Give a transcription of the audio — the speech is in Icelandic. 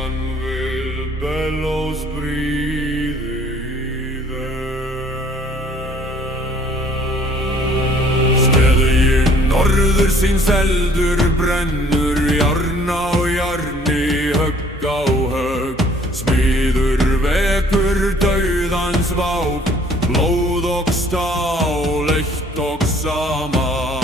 hann vil bellos bríði í þess. Steði í norður síns eldur brennur, járn á járni, högg á högg. Smiður vekur dauðans vák, blóð og stál, eitt og sama.